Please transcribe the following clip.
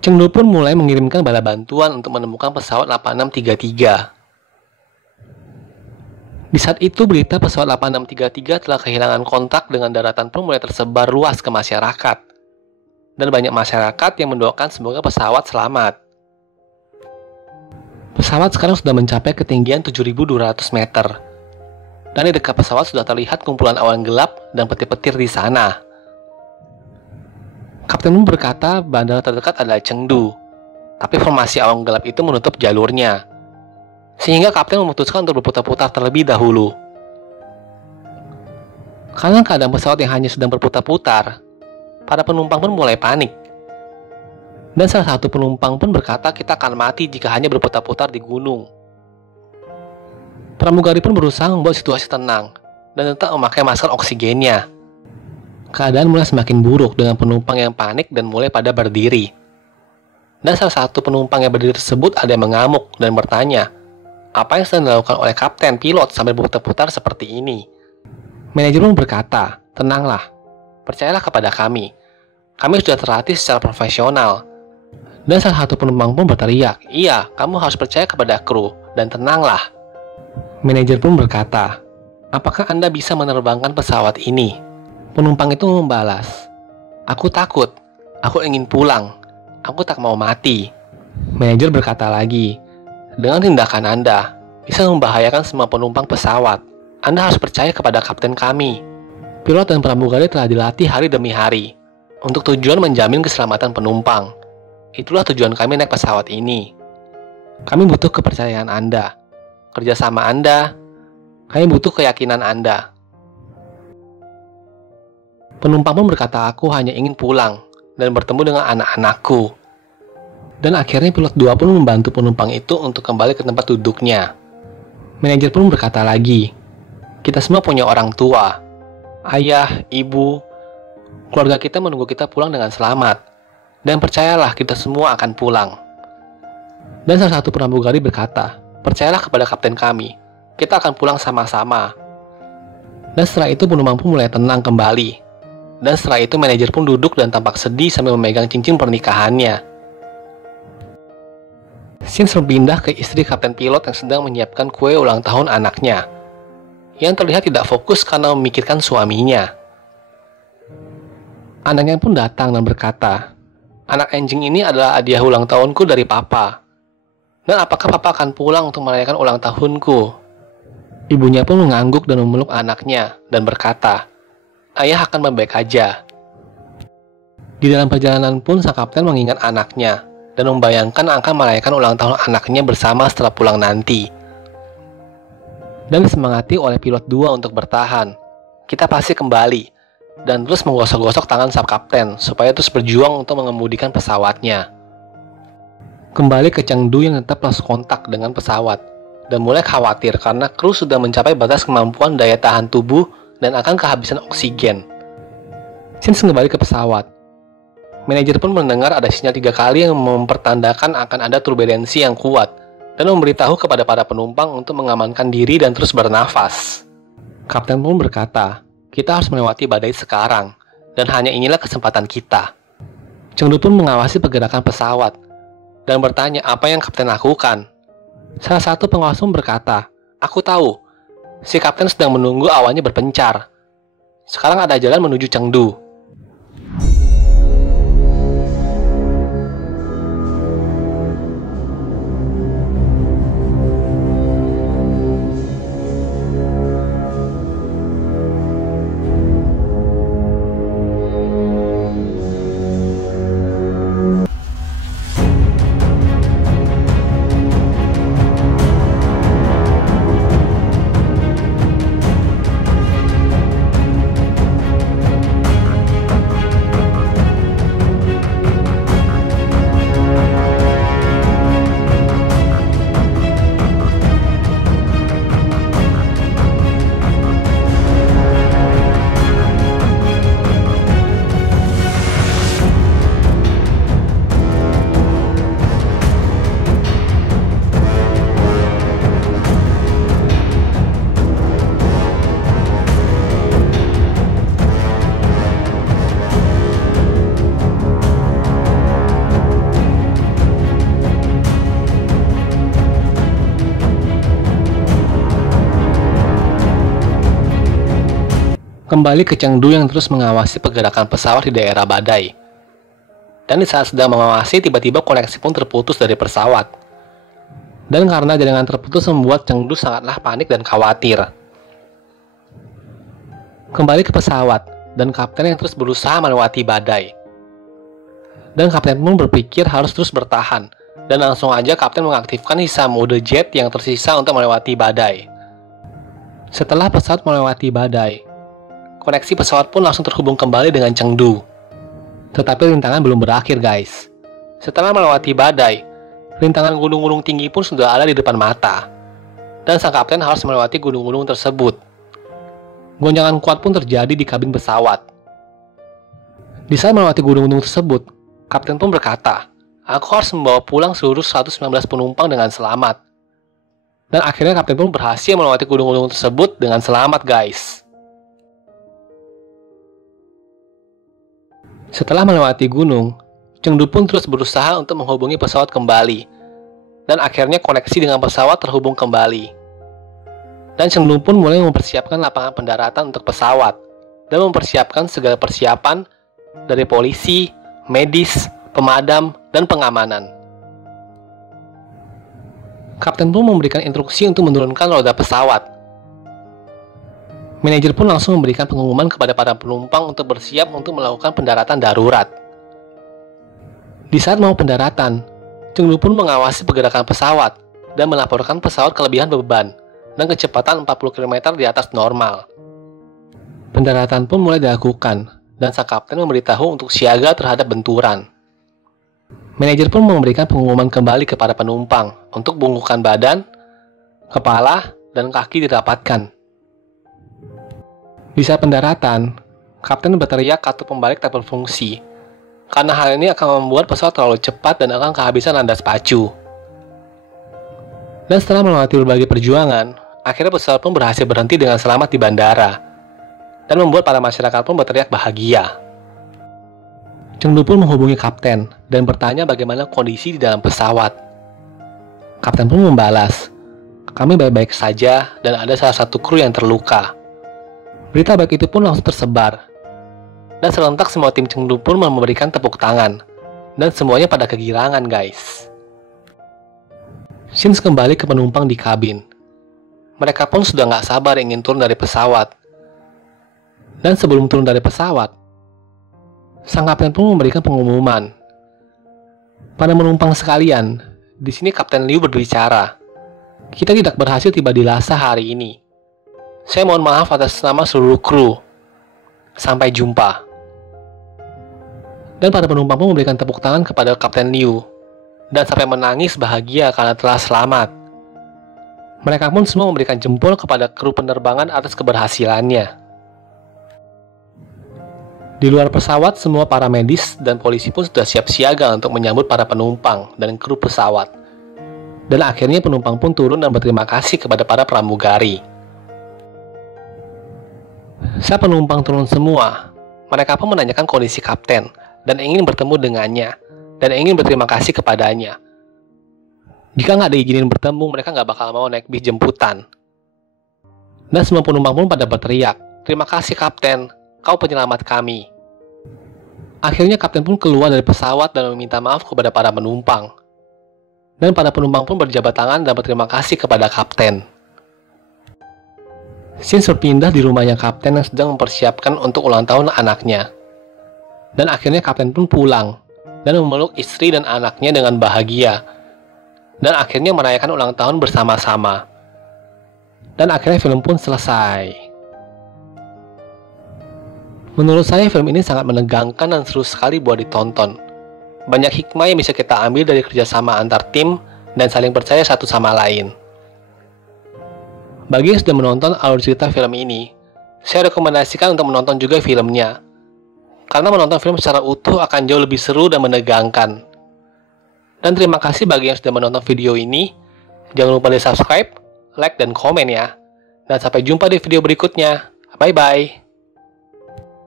Chengdu pun mulai mengirimkan bala bantuan untuk menemukan pesawat 8633. Di saat itu berita pesawat 8633 telah kehilangan kontak dengan daratan pun mulai tersebar luas ke masyarakat. Dan banyak masyarakat yang mendoakan semoga pesawat selamat. Pesawat sekarang sudah mencapai ketinggian 7.200 meter. Dan di dekat pesawat sudah terlihat kumpulan awan gelap dan petir-petir di sana. Kapten pun berkata bandara terdekat adalah Chengdu. Tapi formasi awan gelap itu menutup jalurnya. Sehingga kapten memutuskan untuk berputar-putar terlebih dahulu. Karena keadaan pesawat yang hanya sedang berputar-putar, para penumpang pun mulai panik. Dan salah satu penumpang pun berkata kita akan mati jika hanya berputar-putar di gunung. Pramugari pun berusaha membuat situasi tenang dan tetap memakai masker oksigennya. Keadaan mulai semakin buruk dengan penumpang yang panik dan mulai pada berdiri. Dan salah satu penumpang yang berdiri tersebut ada yang mengamuk dan bertanya, apa yang sedang dilakukan oleh kapten pilot sambil berputar-putar seperti ini? Manajer pun berkata, tenanglah, percayalah kepada kami. Kami sudah terlatih secara profesional. Dan salah satu penumpang pun berteriak, iya, kamu harus percaya kepada kru, dan tenanglah. Manajer pun berkata, apakah Anda bisa menerbangkan pesawat ini? Penumpang itu membalas, aku takut, aku ingin pulang, aku tak mau mati. Manajer berkata lagi, dengan tindakan Anda, bisa membahayakan semua penumpang pesawat. Anda harus percaya kepada kapten kami. Pilot dan pramugari telah dilatih hari demi hari, untuk tujuan menjamin keselamatan penumpang. Itulah tujuan kami naik pesawat ini. Kami butuh kepercayaan Anda, kerjasama Anda, kami butuh keyakinan Anda. Penumpang pun berkata aku hanya ingin pulang, dan bertemu dengan anak-anakku. Dan akhirnya pilot 2 pun membantu penumpang itu untuk kembali ke tempat duduknya. Manajer pun berkata lagi, kita semua punya orang tua, ayah, ibu, keluarga kita menunggu kita pulang dengan selamat. Dan percayalah kita semua akan pulang. Dan salah satu pramugari berkata, percayalah kepada kapten kami, kita akan pulang sama-sama. Dan setelah itu penumpang pun mulai tenang kembali. Dan setelah itu manajer pun duduk dan tampak sedih sambil memegang cincin pernikahannya. Scene berpindah ke istri kapten pilot yang sedang menyiapkan kue ulang tahun anaknya, yang terlihat tidak fokus karena memikirkan suaminya. Anaknya pun datang dan berkata, anak anjing ini adalah hadiah ulang tahunku dari papa. Dan apakah papa akan pulang untuk merayakan ulang tahunku? Ibunya pun mengangguk dan memeluk anaknya dan berkata, ayah akan baik-baik aja. Di dalam perjalanan pun sang kapten mengingat anaknya dan membayangkan akan merayakan ulang tahun anaknya bersama setelah pulang nanti. Dan disemangati oleh pilot 2 untuk bertahan. Kita pasti kembali, dan terus menggosok-gosok tangan sang kapten supaya terus berjuang untuk mengemudikan pesawatnya. Kembali ke Chengdu yang tetap lost kontak dengan pesawat, dan mulai khawatir karena kru sudah mencapai batas kemampuan daya tahan tubuh dan akan kehabisan oksigen. Shin kembali ke pesawat. Manajer pun mendengar ada sinyal 3 kali yang mempertandakan akan ada turbulensi yang kuat dan memberitahu kepada para penumpang untuk mengamankan diri dan terus bernafas. Kapten pun berkata, kita harus melewati badai sekarang dan hanya inilah kesempatan kita. Chengdu pun mengawasi pergerakan pesawat dan bertanya apa yang kapten lakukan. Salah satu pengawas pun berkata, aku tahu, si kapten sedang menunggu awannya berpencar. Sekarang ada jalan menuju Chengdu. Kembali ke Chengdu yang terus mengawasi pergerakan pesawat di daerah badai. Dan di saat sedang mengawasi, tiba-tiba koneksi pun terputus dari pesawat. Dan karena jaringan terputus membuat Chengdu sangatlah panik dan khawatir. Kembali ke pesawat, dan kapten yang terus berusaha melewati badai. Dan kapten pun berpikir harus terus bertahan, dan langsung aja kapten mengaktifkan sisa mode jet yang tersisa untuk melewati badai. Setelah pesawat melewati badai, koneksi pesawat pun langsung terhubung kembali dengan Chengdu. Tetapi rintangan belum berakhir, guys. Setelah melewati badai, rintangan gunung-gunung tinggi pun sudah ada di depan mata. Dan sang kapten harus melewati gunung-gunung tersebut. Gonjangan kuat pun terjadi di kabin pesawat. Di saat melewati gunung-gunung tersebut, kapten pun berkata, "Aku harus membawa pulang seluruh 119 penumpang dengan selamat." Dan akhirnya kapten pun berhasil melewati gunung-gunung tersebut dengan selamat, guys. Setelah melewati gunung, Chengdu pun terus berusaha untuk menghubungi pesawat kembali. Dan akhirnya koneksi dengan pesawat terhubung kembali. Dan Chengdu pun mulai mempersiapkan lapangan pendaratan untuk pesawat. Dan mempersiapkan segala persiapan dari polisi, medis, pemadam, dan pengamanan. Kapten pun memberikan instruksi untuk menurunkan roda pesawat. Manajer pun langsung memberikan pengumuman kepada para penumpang untuk bersiap untuk melakukan pendaratan darurat. Di saat mau pendaratan, Chengdu pun mengawasi pergerakan pesawat dan melaporkan pesawat kelebihan beban dan kecepatan 40 km di atas normal. Pendaratan pun mulai dilakukan dan sang kapten memberitahu untuk siaga terhadap benturan. Manajer pun memberikan pengumuman kembali kepada penumpang untuk bungkukan badan, kepala, dan kaki dirapatkan. Di saat pendaratan, kapten berteriak kartu pembalik tak berfungsi, karena hal ini akan membuat pesawat terlalu cepat dan akan kehabisan landas pacu. Dan setelah melewati berbagai perjuangan, akhirnya pesawat pun berhasil berhenti dengan selamat di bandara, dan membuat para masyarakat pun berteriak bahagia. Chengdu pun menghubungi kapten dan bertanya bagaimana kondisi di dalam pesawat. Kapten pun membalas, "Kami baik-baik saja dan ada salah satu kru yang terluka." Berita baik itu pun langsung tersebar. Dan serentak semua tim Chengdu pun memberikan tepuk tangan. Dan semuanya pada kegirangan, guys. Shin kembali ke penumpang di kabin. Mereka pun sudah gak sabar ingin turun dari pesawat. Dan sebelum turun dari pesawat, sang kapten pun memberikan pengumuman. "Pada penumpang sekalian, di sini Kapten Liu berbicara. Kita tidak berhasil tiba di Lhasa hari ini. Saya mohon maaf atas nama seluruh kru. Sampai jumpa." Dan para penumpang pun memberikan tepuk tangan kepada Kapten Liu dan sampai menangis bahagia karena telah selamat. Mereka pun semua memberikan jempol kepada kru penerbangan atas keberhasilannya. Di luar pesawat, semua para medis dan polisi pun sudah siap siaga untuk menyambut para penumpang dan kru pesawat. Dan akhirnya penumpang pun turun dan berterima kasih kepada para pramugari. Saat penumpang turun semua, mereka pun menanyakan kondisi kapten dan ingin bertemu dengannya dan ingin berterima kasih kepadanya. Jika nggak diizinin bertemu, mereka nggak bakal mau naik bis jemputan. Dan semua penumpang pun pada berteriak, "Terima kasih kapten, kau penyelamat kami." Akhirnya kapten pun keluar dari pesawat dan meminta maaf kepada para penumpang. Dan para penumpang pun berjabat tangan dan berterima kasih kepada kapten. Shin berpindah di rumahnya kapten yang sedang mempersiapkan untuk ulang tahun anaknya. Dan akhirnya kapten pun pulang dan memeluk istri dan anaknya dengan bahagia. Dan akhirnya merayakan ulang tahun bersama-sama. Dan akhirnya film pun selesai. Menurut saya film ini sangat menegangkan dan seru sekali buat ditonton. Banyak hikmah yang bisa kita ambil dari kerjasama antar tim dan saling percaya satu sama lain. Bagi yang sudah menonton alur cerita film ini, saya rekomendasikan untuk menonton juga filmnya. Karena menonton film secara utuh akan jauh lebih seru dan menegangkan. Dan terima kasih bagi yang sudah menonton video ini. Jangan lupa di subscribe, like, dan komen ya. Dan sampai jumpa di video berikutnya. Bye-bye.